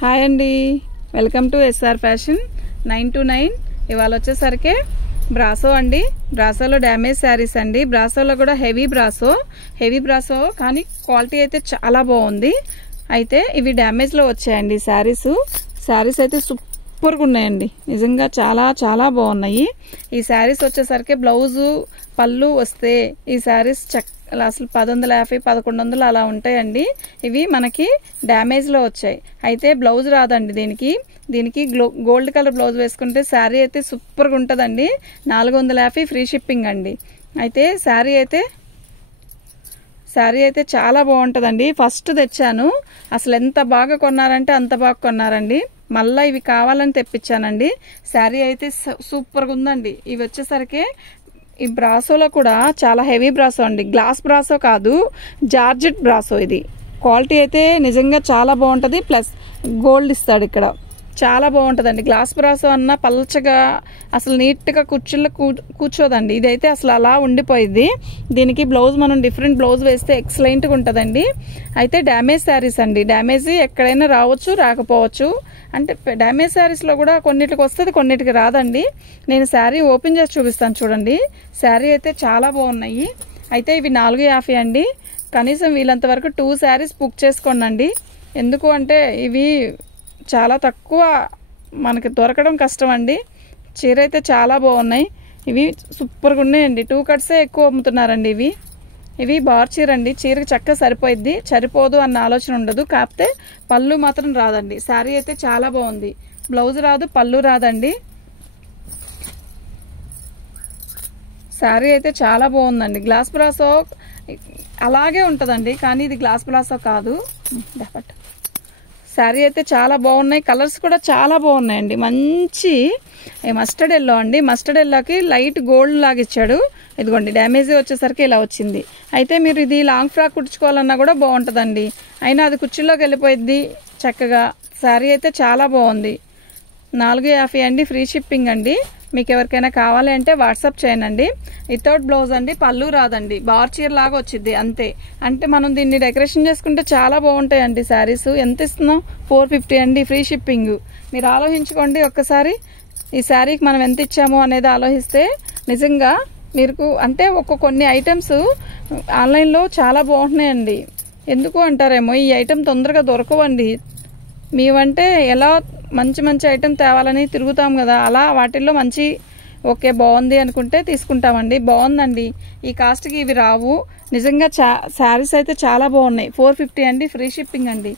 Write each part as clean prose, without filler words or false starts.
Hi అండి, welcome to SR fashion 929. ఇవాళ వచ్చేసరికి బ్రాసో అండి. బ్రాసోలో డ్యామేజ్ శారీస్ అండి. బ్రాసోలో కూడా హెవీ బ్రాసో కానీ క్వాలిటీ అయితే చాలా బాగుంది. అయితే ఇవి డ్యామేజ్లో వచ్చాయండి శారీస్ అయితే సూపర్గా ఉన్నాయండి. నిజంగా చాలా చాలా బాగున్నాయి. ఈ శారీస్ వచ్చేసరికి బ్లౌజు పళ్ళు వస్తే ఈ శారీస్ అసలు 1150 1100 అలా ఉంటాయండి. ఇవి మనకి డ్యామేజ్లో వచ్చాయి. అయితే బ్లౌజ్ రాదండి దీనికి గోల్డ్ కలర్ బ్లౌజ్ వేసుకుంటే శారీ అయితే సూపర్గా ఉంటుందండి. 450 ఫ్రీ షిప్పింగ్ అండి. అయితే శారీ అయితే చాలా బాగుంటుందండి. ఫస్ట్ తెచ్చాను, అసలు ఎంత బాగా కొన్నారంటే అంత బాగా కొన్నారండి. మళ్ళీ ఇవి కావాలని తెప్పించానండి. శారీ అయితే సూపర్గా ఉందండి. ఇవి వచ్చేసరికి ఈ బ్రాసోలో కూడా చాలా హెవీ బ్రాసో అండి. గ్లాస్ బ్రాసో కాదు, జార్జెట్ బ్రాసో. ఇది క్వాలిటీ అయితే నిజంగా చాలా బాగుంటుంది. ప్లస్ గోల్డ్ ఇస్తాడు ఇక్కడ. చాలా బాగుంటుందండి. గ్లాస్ బ్రాసో అన్న పల్చగా అసలు నీట్గా కుర్చీలో కూర్చోదండి. ఇదైతే అసలు అలా ఉండిపోయింది. దీనికి బ్లౌజ్ మనం డిఫరెంట్ బ్లౌజ్ వేస్తే ఎక్సలెంట్గా ఉంటుందండి. అయితే డ్యామేజ్ శారీస్ అండి. డ్యామేజ్ ఎక్కడైనా రావచ్చు, రాకపోవచ్చు. అంటే డ్యామేజ్ శారీస్లో కూడా కొన్నిటికి వస్తుంది, కొన్నిటికి రాదండి. నేను శారీ ఓపెన్ చేసి చూపిస్తాను చూడండి. శారీ అయితే చాలా బాగున్నాయి. అయితే ఇవి 450 అండి. కనీసం వీళ్ళంత వరకు 2 శారీస్ బుక్ చేసుకోండి. ఎందుకు అంటే ఇవి చాలా తక్కువ, మనకి దొరకడం కష్టం అండి. చీర అయితే చాలా బాగున్నాయి. ఇవి సూపర్గా ఉన్నాయండి. 2 కట్సే ఎక్కువ అమ్ముతున్నారండి. ఇవి బార్ చీర అండి. చీరకు చక్కగా సరిపోదు అన్న ఆలోచన ఉండదు. కాకపోతే పళ్ళు మాత్రం రాదండి. శారీ అయితే చాలా బాగుంది. బ్లౌజ్ రాదు, పళ్ళు రాదండి. శారీ అయితే చాలా బాగుందండి. గ్లాస్ బ్రాసో అలాగే ఉంటుందండి, కానీ ఇది గ్లాస్ బ్రాసో కాదు. శారీ అయితే చాలా బాగున్నాయి. కలర్స్ కూడా చాలా బాగున్నాయండి. మంచి మస్టర్డ్ ఎల్లో అండి. మస్టర్డ్ ఎల్లోకి లైట్ గోల్డ్ లాగా ఇచ్చాడు. ఇదిగోండి డ్యామేజ్ వచ్చేసరికి ఇలా వచ్చింది. అయితే మీరు ఇది లాంగ్ ఫ్రాక్ కుట్టించుకోవాలన్నా కూడా బాగుంటుందండి. అయినా అది కుర్చీలోకి వెళ్ళిపోయింది చక్కగా. శారీ అయితే చాలా బాగుంది. 450 అండి. ఫ్రీ షిప్పింగ్ అండి. మీకు ఎవరికైనా కావాలి అంటే వాట్సాప్ చేయండి. వితౌట్ బ్లౌజ్ అండి. పళ్ళు రాదండి. బార్ చీర లాగా వచ్చింది అంతే. అంటే మనం దీన్ని డెకరేషన్ చేసుకుంటే చాలా బాగుంటాయండి శారీస్. ఎంత ఇస్తున్నాం? 450 అండి. Free shipping. మీరు ఆలోచించుకోండి ఒక్కసారి. ఈ శారీకి మనం ఎంత ఇచ్చాము అనేది ఆలోచిస్తే నిజంగా మీకు అంటే కొన్ని ఐటమ్స్ ఆన్లైన్లో చాలా బాగుంటున్నాయండి. ఎందుకు అంటారేమో, ఈ ఐటమ్ తొందరగా దొరకవండి. మేమంటే ఎలా మంచి ఐటమ్ తేవాలని తిరుగుతాం కదా, అలా వాటిల్లో మంచి ఓకే బాగుంది అనుకుంటే తీసుకుంటామండి. బాగుందండి. ఈ కాస్ట్కి ఇవి రావు. నిజంగా శారీస్ అయితే చాలా బాగున్నాయి. 450 అండి. ఫ్రీ షిప్పింగ్ అండి.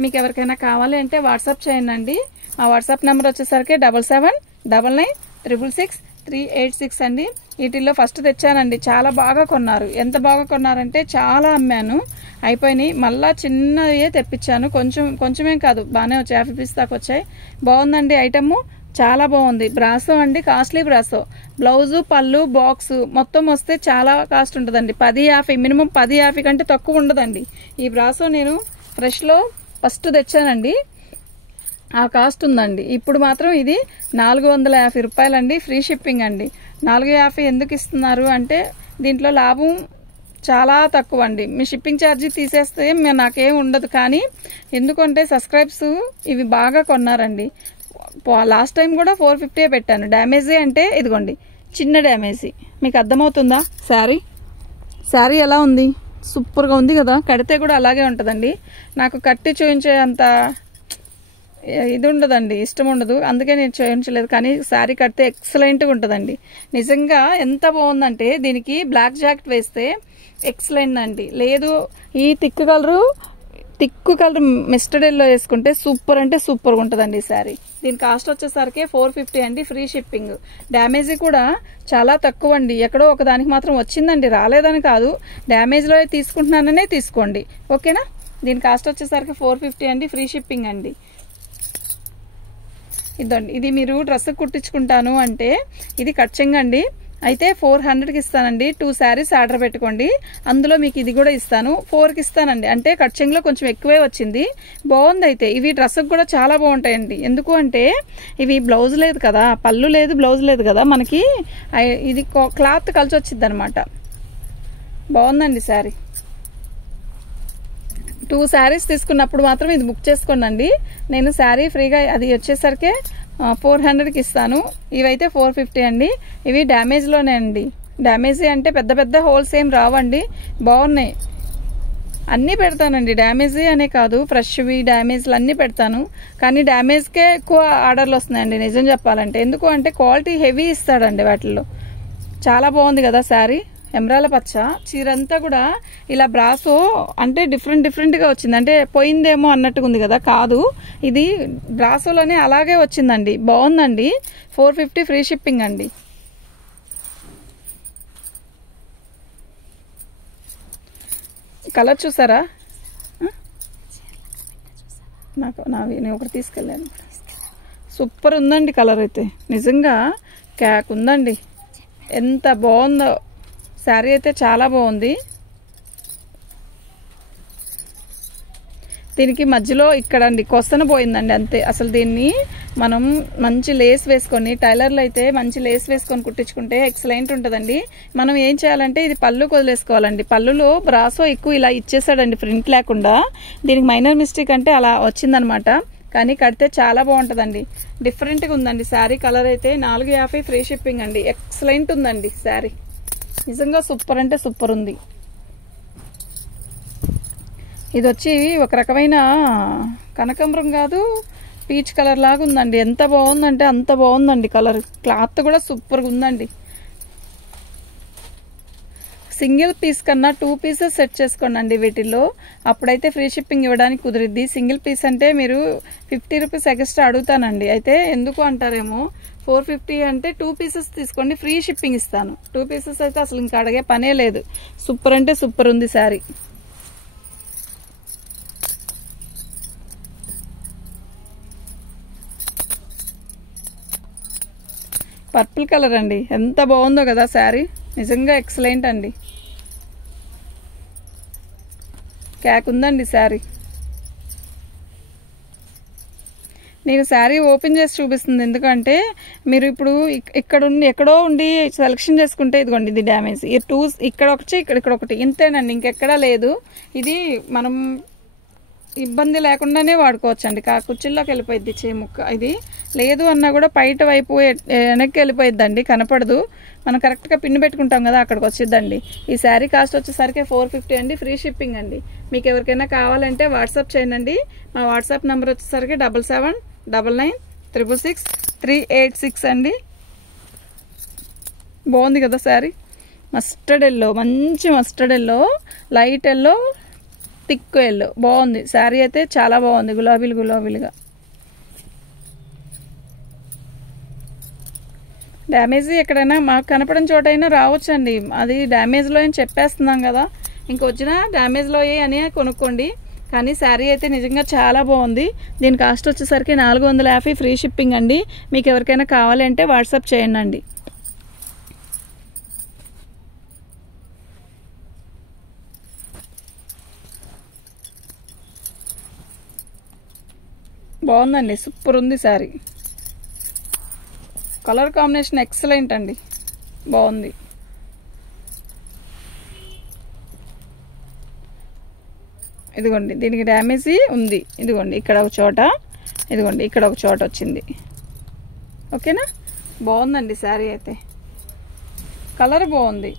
మీకు ఎవరికైనా కావాలి అంటే వాట్సాప్ చేయండి. ఆ వాట్సాప్ నెంబర్ వచ్చేసరికి 7799666386 అండి. వీటిల్లో ఫస్ట్ తెచ్చానండి. చాలా బాగా కొన్నారు. ఎంత బాగా కొన్నారంటే చాలా అమ్మాను, అయిపోయినాయి. మళ్ళా చిన్నయే తెప్పించాను. కొంచెమేం కాదు, బాగానే వచ్చాయి. 50 పీస్ దాకా వచ్చాయి. బాగుందండి. ఐటమ్ చాలా బాగుంది. బ్రాసో అండి. Costly brasso. బ్లౌజు పళ్ళు బాక్స్ మొత్తం వస్తే చాలా కాస్ట్ ఉంటుందండి. 1050, మినిమం 1050 కంటే తక్కువ ఉండదండి. ఈ బ్రాసో నేను ఫ్రెష్లో ఫస్ట్ తెచ్చానండి. ఆ కాస్ట్ ఉందండి. ఇప్పుడు మాత్రం ఇది 450 రూపాయలండి. ఫ్రీ షిప్పింగ్ అండి. 450 ఎందుకు ఇస్తున్నారు అంటే దీంట్లో లాభం చాలా తక్కువ అండి. మీ షిప్పింగ్ ఛార్జీ తీసేస్తే నాకేం ఉండదు. కానీ ఎందుకంటే సబ్స్క్రైబ్స్ ఇవి బాగా కొన్నారండి. లాస్ట్ టైం కూడా 450 పెట్టాను. డ్యామేజీ అంటే ఇదిగోండి చిన్న డ్యామేజీ. మీకు అర్థమవుతుందా? శారీ ఎలా ఉంది? సూపర్గా ఉంది కదా. కడితే కూడా అలాగే ఉంటుందండి. నాకు కట్టి చూపించే అంత ఇది ఉండదండి, ఇష్టం ఉండదు. అందుకే నేను చేయించలేదు. కానీ శారీ కడితే ఎక్సలెంట్గా ఉంటుందండి. నిజంగా ఎంత బాగుందంటే దీనికి బ్లాక్ జాకెట్ వేస్తే ఎక్సలెంట్ అండి. లేదు ఈ తిక్కు కలర్ మిస్టర్డ్ ఎల్లో వేసుకుంటే సూపర్ అంటే సూపర్గా ఉంటుందండి ఈ శారీ. దీని కాస్ట్ వచ్చేసరికి 450 అండి. Free shipping. డ్యామేజీ కూడా చాలా తక్కువ అండి. ఎక్కడో ఒకదానికి మాత్రం వచ్చిందండి, రాలేదని కాదు. డ్యామేజ్లో తీసుకుంటున్నాననే తీసుకోండి, ఓకేనా. దీని కాస్ట్ వచ్చేసరికి 450 అండి. ఫ్రీ షిప్పింగ్ అండి. ఇదండి. ఇది మీరు డ్రెస్ కుట్టించుకుంటాను అంటే ఇది కట్చింగ్ అండి. అయితే 400కి ఇస్తానండి. 2 శారీస్ ఆర్డర్ పెట్టుకోండి. అందులో మీకు ఇది కూడా ఇస్తాను. 4కి ఇస్తానండి. అంటే కట్చింగ్లో కొంచెం ఎక్కువే వచ్చింది. బాగుంది. అయితే ఇవి డ్రెస్కి కూడా చాలా బాగుంటాయండి. ఎందుకు అంటే ఇవి బ్లౌజ్ లేదు కదా, పళ్ళు లేదు, బ్లౌజ్ లేదు కదా, మనకి ఇది క్లాత్ కలిసి వచ్చింది అనమాట. బాగుందండి శారీ. 2 శారీస్ తీసుకున్నప్పుడు మాత్రం ఇది బుక్ చేసుకోండి. నేను శారీ ఫ్రీగా అది వచ్చేసరికి 400కి ఇస్తాను. ఇవైతే 450 అండి. ఇవి డ్యామేజ్లోనే అండి. డ్యామేజ్ అంటే పెద్ద పెద్ద హోల్స్ ఏం రావండి, బాగున్నాయి. అన్నీ పెడతానండి, డ్యామేజ్ అనే కాదు, ఫ్రెష్వి డ్యామేజ్లు అన్నీ పెడతాను. కానీ డ్యామేజ్కే ఎక్కువ ఆర్డర్లు వస్తున్నాయండి నిజం చెప్పాలంటే. ఎందుకు అంటే క్వాలిటీ హెవీ ఇస్తాడండి వాటిల్లో. చాలా బాగుంది కదా శారీ, ఎమరాల పచ్చ. చీరంతా కూడా ఇలా బ్రాసో అంటే డిఫరెంట్గా వచ్చింది. అంటే పోయిందేమో అన్నట్టుగా ఉంది కదా, కాదు, ఇది బ్రాసోలోనే అలాగే వచ్చిందండి. బాగుందండి. 450 ఫ్రీ షిప్పింగ్ అండి. కలర్ చూసారా? నేను ఒకటి తీసుకెళ్ళాను. సూపర్ ఉందండి కలర్ అయితే, నిజంగా క్యాక్ ఉందండి. ఎంత బాగుందో శారీ అయితే, చాలా బాగుంది. దీనికి మధ్యలో ఇక్కడండి కొసన పోయిందండి అంతే. అసలు దీన్ని మనం మంచి లేస్ వేసుకొని, టైలర్లు అయితే మంచి లేస్ వేసుకొని కుట్టించుకుంటే ఎక్సలెంట్ ఉంటుందండి. మనం ఏం చేయాలంటే ఇది పళ్ళు వదిలేసుకోవాలండి. పళ్ళులో బ్రాసో ఎక్కువ ఇలా ఇచ్చేసాడండి ప్రింట్ లేకుండా. దీనికి మైనర్ మిస్టేక్ అంటే అలా వచ్చిందనమాట. కానీ కడితే చాలా బాగుంటుందండి. డిఫరెంట్గా ఉందండి శారీ. కలర్ అయితే 450 ఫ్రీ షిప్పింగ్ అండి. ఎక్సలెంట్ ఉందండి శారీ, నిజంగా సూపర్ అంటే సూపర్ ఉంది. ఇది వచ్చి ఒక రకమైన కనకాంబరం కాదు, పీచ్ కలర్ లాగా ఉందండి. ఎంత బాగుందంటే అంత బాగుందండి కలర్. క్లాత్ కూడా సూపర్గా ఉందండి. సింగిల్ పీస్ కన్నా 2 పీసెస్ సెట్ చేసుకోండి వీటిల్లో, అప్పుడైతే ఫ్రీ షిప్పింగ్ ఇవ్వడానికి కుదిరిద్ది. సింగిల్ పీస్ అంటే మీరు 50 రూపీస్ ఎక్స్ట్రా అడుగుతానండి. అయితే ఎందుకు అంటారేమో, 450 అంటే 2 పీసెస్ తీసుకోండి, ఫ్రీ షిప్పింగ్ ఇస్తాను. 2 పీసెస్ అయితే అసలు ఇంకా అడిగే పనే లేదు. సూపర్ అంటే సూపర్ ఉంది శారీ. పర్పుల్ కలర్ అండి, ఎంత బాగుందో కదా శారీ, నిజంగా ఎక్సలెంట్ అండి. క్యాక్ ఉందండి శారీ. నేను శారీ ఓపెన్ చేసి చూపిస్తుంది ఎందుకంటే మీరు ఇప్పుడు ఎక్కడో ఉండి సెలెక్షన్ చేసుకుంటే ఇదిగోండి ఇది డ్యామేజ్. ఈ 2 ఇక్కడ ఒకటి ఇక్కడ ఒకటి, ఇంతేనండి, ఇంకెక్కడా లేదు. ఇది మనం ఇబ్బంది లేకుండానే వాడుకోవచ్చండి. కుర్చీల్లోకి వెళ్ళిపోయిద్ది చేముక్క. ఇది లేదు అన్నా కూడా బయట వైపు వెనక్కి వెళ్ళిపోయిద్దండి, కనపడదు. మనం కరెక్ట్గా పిన్ పెట్టుకుంటాం కదా, అక్కడికి వచ్చిద్దండి. ఈ శారీ కాస్ట్ వచ్చేసరికి 450 అండి, ఫ్రీ షిప్పింగ్ అండి. మీకు ఎవరికైనా కావాలంటే వాట్సాప్ చేయండి. మా వాట్సాప్ నెంబర్ వచ్చేసరికి 7799666386 అండి. బాగుంది కదా శారీ. మస్టర్డ్ ఎల్లో, మంచి mustard yellow, light yellow, thick yellow, బాగుంది శారీ అయితే, చాలా బాగుంది. గులాబీలుగా. డ్యామేజ్ ఎక్కడైనా మాకు కనపడిన చోటైనా రావచ్చండి. అది డ్యామేజ్లో అని చెప్పేస్తున్నాం కదా, ఇంకొచ్చిన డ్యామేజ్లో అని కొనుక్కోండి. కానీ శారీ అయితే నిజంగా చాలా బాగుంది. దీని కాస్ట్ వచ్చేసరికి 450 ఫ్రీ షిప్పింగ్ అండి. మీకు ఎవరికైనా కావాలంటే వాట్సాప్ చేయండి. బాగుందండి, సూపర్ ఉంది శారీ. కలర్ కాంబినేషన్ ఎక్సలెంట్ అండి, బాగుంది. ఇదిగోండి దీనికి డ్యామేజ్ ఉంది. ఇదిగోండి ఇక్కడ ఒక చోట, ఇదిగోండి ఇక్కడ ఒక చోట వచ్చింది. ఓకేనా, బాగుందండి శారీ అయితే. కలర్ బాగుంది.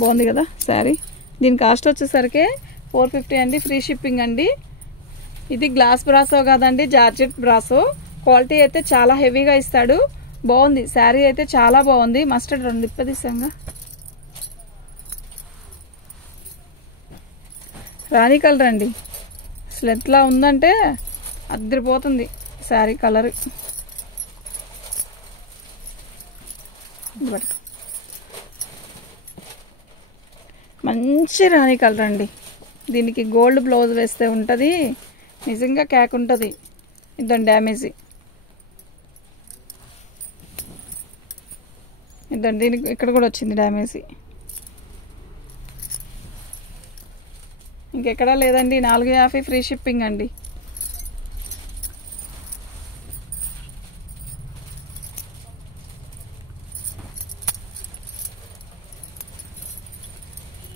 బాగుంది కదా శారీ. దీని కాస్ట్ వచ్చేసరికి 450 అండి, ఫ్రీ షిప్పింగ్ అండి. ఇది గ్లాస్ బ్రాసో కాదండి, జార్జెట్ బ్రాసో. క్వాలిటీ అయితే చాలా హెవీగా ఇస్తాడు. బాగుంది శారీ అయితే, చాలా బాగుంది. మస్టర్డ్ 2 ఇప్పదీసంగా రాణి కలర్ అండి. అసలు ఎట్లా ఉందంటే అద్దరిపోతుంది శారీ కలర్. మంచి రాణి కలర్ అండి. దీనికి గోల్డ్ బ్లౌజ్ వేస్తే ఉంటుంది, నిజంగా క్యాక్ ఉంటుంది. ఇద్దండి డ్యామేజ్, ఇద్దండి దీనికి ఇక్కడ కూడా వచ్చింది డ్యామేజ్. ఇంకెక్కడా లేదండి. 450 ఫ్రీ షిప్పింగ్ అండి.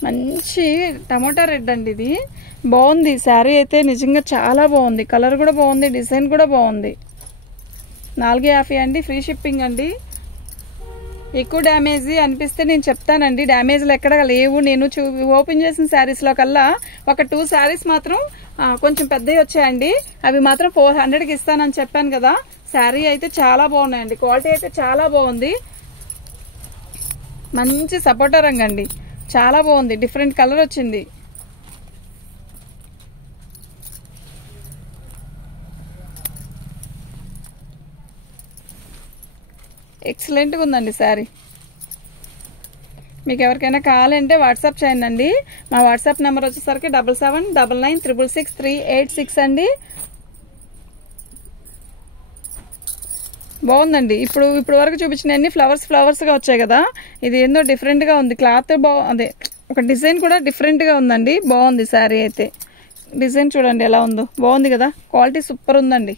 మంచి టమాటా రెడ్ అండి. ఇది బాగుంది శారీ అయితే, నిజంగా చాలా బాగుంది. కలర్ కూడా బాగుంది, డిజైన్ కూడా బాగుంది. 450 అండి, ఫ్రీ షిప్పింగ్ అండి. ఎక్కువ డ్యామేజ్ అనిపిస్తే నేను చెప్తానండి, డ్యామేజ్లు ఎక్కడ లేవు. నేను ఓపెన్ చేసిన శారీస్లో కల్లా ఒక 2 శారీస్ మాత్రం కొంచెం పెద్దవి వచ్చాయండి. అవి మాత్రం 400కి ఇస్తానని చెప్పాను కదా. శారీ అయితే చాలా బాగున్నాయండి, క్వాలిటీ అయితే చాలా బాగుంది. మంచి సపోటా రంగు అండి, చాలా బాగుంది. డిఫరెంట్ కలర్ వచ్చింది. ఎక్సలెంట్గా ఉందండి శారీ. మీకు ఎవరికైనా కావాలంటే వాట్సాప్ చేయండి. మా వాట్సాప్ నెంబర్ వచ్చేసరికి 7799666386 అండి. బాగుందండి. ఇప్పుడు వరకు చూపించిన అన్ని ఫ్లవర్స్గా వచ్చాయి కదా. ఇది ఏందో డిఫరెంట్గా ఉంది. క్లాత్ అదే ఒక డిజైన్ కూడా డిఫరెంట్గా ఉందండి. బాగుంది శారీ అయితే. డిజైన్ చూడండి ఎలా ఉందో, బాగుంది కదా. క్వాలిటీ సూపర్ ఉందండి.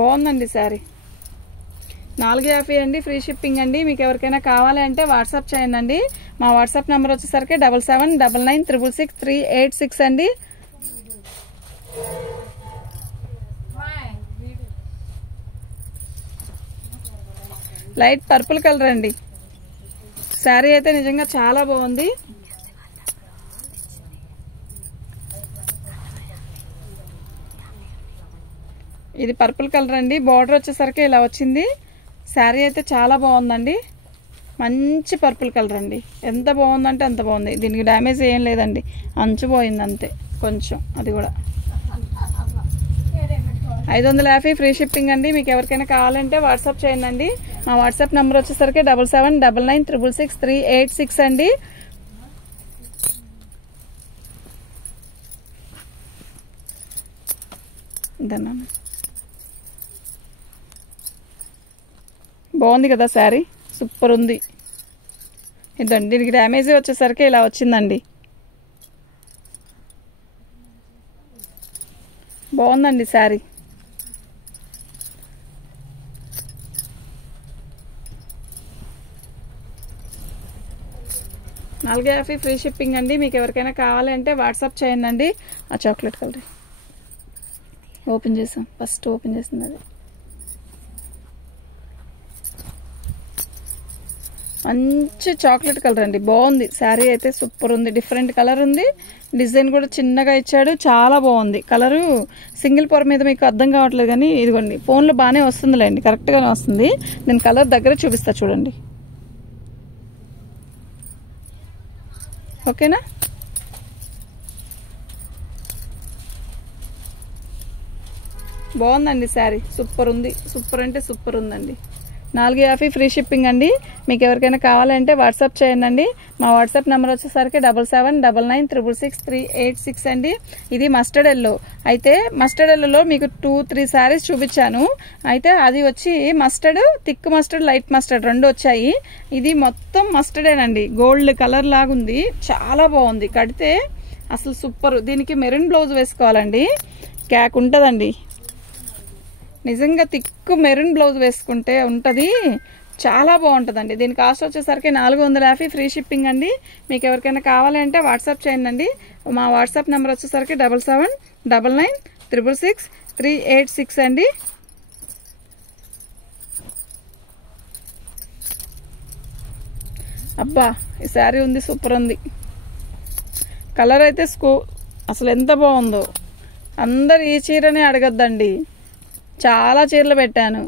బాగుందండి శారీ. 450 అండి, ఫ్రీ షిప్పింగ్ అండి. మీకు ఎవరికైనా కావాలి అంటే వాట్సాప్ చేయండి. మా వాట్సాప్ నెంబర్ వచ్చేసరికి 7799666386 అండి. లైట్ పర్పుల్ కలర్ అండి. శారీ అయితే నిజంగా చాలా బాగుంది. ఇది పర్పుల్ కలర్ అండి. బార్డర్ వచ్చేసరికి ఇలా వచ్చింది. శారీ అయితే చాలా బాగుందండి. మంచి పర్పుల్ కలర్ అండి. ఎంత బాగుందంటే అంత బాగుంది. దీనికి డ్యామేజ్ ఏం లేదండి, అంచు పోయింది అంతే కొంచెం, అది కూడా. 550 ఫ్రీ షిప్పింగ్ అండి. మీకు ఎవరికైనా కావాలంటే వాట్సాప్ చేయండి. మా వాట్సాప్ నెంబర్ వచ్చేసరికి 7799666386 అండి. బాగుంది కదా శారీ, సూపర్ ఉంది. ఇదండి, దీనికి డ్యామేజ్ వచ్చేసరికి ఇలా వచ్చిందండి. బాగుందండి శారీ. $450 ఫ్రీ షిప్పింగ్ అండి. మీకు ఎవరికైనా కావాలంటే వాట్సాప్ చేయండి. ఆ చాక్లెట్ కలర్ ఓపెన్ చేసాం, ఫస్ట్ ఓపెన్ చేసింది అది. మంచి చాక్లెట్ కలర్ అండి, బాగుంది. శారీ అయితే సూపర్ ఉంది. డిఫరెంట్ కలర్ ఉంది. డిజైన్ కూడా చిన్నగా ఇచ్చాడు, చాలా బాగుంది. కలరు సింగిల్ పొర మీద మీకు అర్థం కావట్లేదు కానీ ఇదిగోండి, ఫోన్లో బాగానే వస్తుందిలేండి, కరెక్ట్గానే వస్తుంది. నేను కలర్ దగ్గర చూపిస్తా చూడండి, ఓకేనా. బాగుందండి శారీ, సూపర్ ఉంది. సూపర్ అంటే సూపర్ ఉందండి. 450 ఫ్రీ షిప్పింగ్ అండి. మీకు ఎవరికైనా కావాలంటే వాట్సాప్ చేయండి. మా వాట్సాప్ నెంబర్ వచ్చేసరికి 7799666386 అండి. ఇది మస్టర్డ్ ఎల్లో. అయితే మస్టర్డ్ ఎల్లోలో మీకు 2-3 శారీస్ చూపించాను. అయితే అది వచ్చి mustard, thick mustard, light mustard 2 వచ్చాయి. ఇది మొత్తం మస్టర్డేనండి, గోల్డ్ కలర్ లాగుంది, చాలా బాగుంది. కడితే అసలు సూపర్. దీనికి మెరూన్ బ్లౌజ్ వేసుకోవాలండి, క్యాక్ ఉంటుందండి. నిజంగా థిక్ మెరూన్ బ్లౌజ్ వేసుకుంటే ఉంటుంది, చాలా బాగుంటుందండి. దీని కాస్ట్ వచ్చేసరికి 450 ఫ్రీ షిప్పింగ్ అండి. మీకు ఎవరికైనా కావాలంటే వాట్సాప్ చేయండి. మా వాట్సాప్ నెంబర్ వచ్చేసరికి 7799666386 అండి. అబ్బా ఈ శారీ ఉంది, సూపర్ ఉంది. కలర్ అయితే అసలు ఎంత బాగుందో. అందరు ఈ చీరనే అడగద్దండి, చాలా చీరలు పెట్టాను.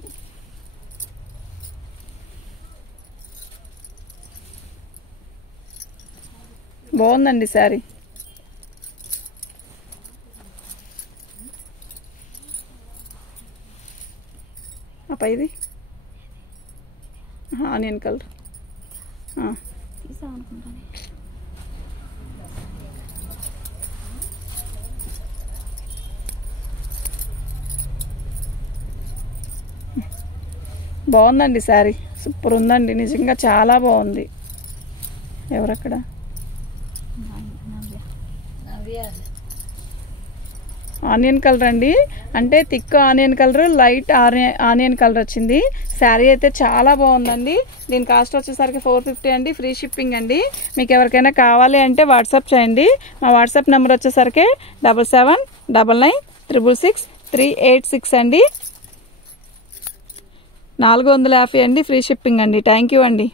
బాగుందండి శారీ. అప్ప ఇది ఆనియన్ కలర్ బాగుందండి శారీ, సూపర్ ఉందండి. నిజంగా చాలా బాగుంది. ఎవరక్కడ ఆనియన్ కలర్ అండి, అంటే thick onion colour, light onion colour వచ్చింది. శారీ అయితే చాలా బాగుందండి. దీని కాస్ట్ వచ్చేసరికి 450 అండి, ఫ్రీ షిప్పింగ్ అండి. మీకు ఎవరికైనా కావాలి అంటే వాట్సాప్ చేయండి. మా వాట్సాప్ నెంబర్ వచ్చేసరికి 7799966386 అండి. 450 అండి, ఫ్రీ షిప్పింగ్ అండి. థ్యాంక్ యూ అండి.